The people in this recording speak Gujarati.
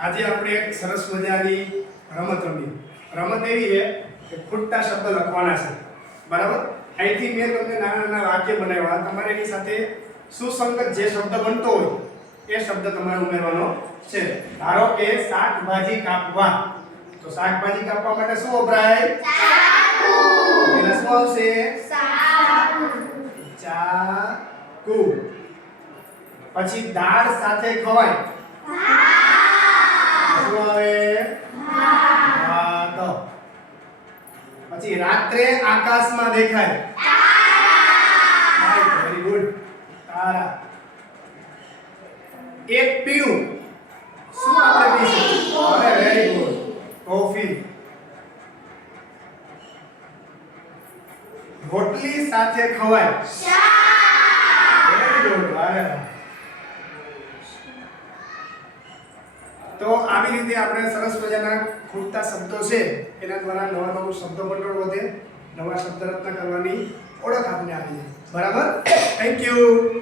આજે આપણે એક સરસ મજાની રમત રમી. રમત એવી છે કે ખૂટતા શબ્દ લખવાના છે. બરાબર? અહીંથી મેં તમને નાના નાના વાક્ય બનાવ્યા. તમારે એની સાથે સુસંગત જે શબ્દ બનતો હોય એ શબ્દ તમારે ઉમેરવાનો છે. ધારો કે શાકભાજી કાપવા. તો શાકભાજી કાપવા માટે શું વપરાય? ચાકુ. એના શું આવશે? ચાકુ. ચાકુ. પછી દાળ સાથે ખવાય. શું આવે? ભાત. પછી રાત્રે આકાશમાં દેખાય. તારા. Very good. તારા. એક પીણું. શું આપણે પીશું? અરે વેરી ગુડ. કોફી. રોટલી સાથે ખવાય. Very good. અરે તો આવી રીતે આપણે સરસ મજાના ખૂટતા શબ્દો છે એના દ્વારા નવા નવું શબ્દ ભંડોળ વધે, નવા શબ્દ રચના કરવાની ઓળખ આપણે આવી જાય. બરાબર? Thank you.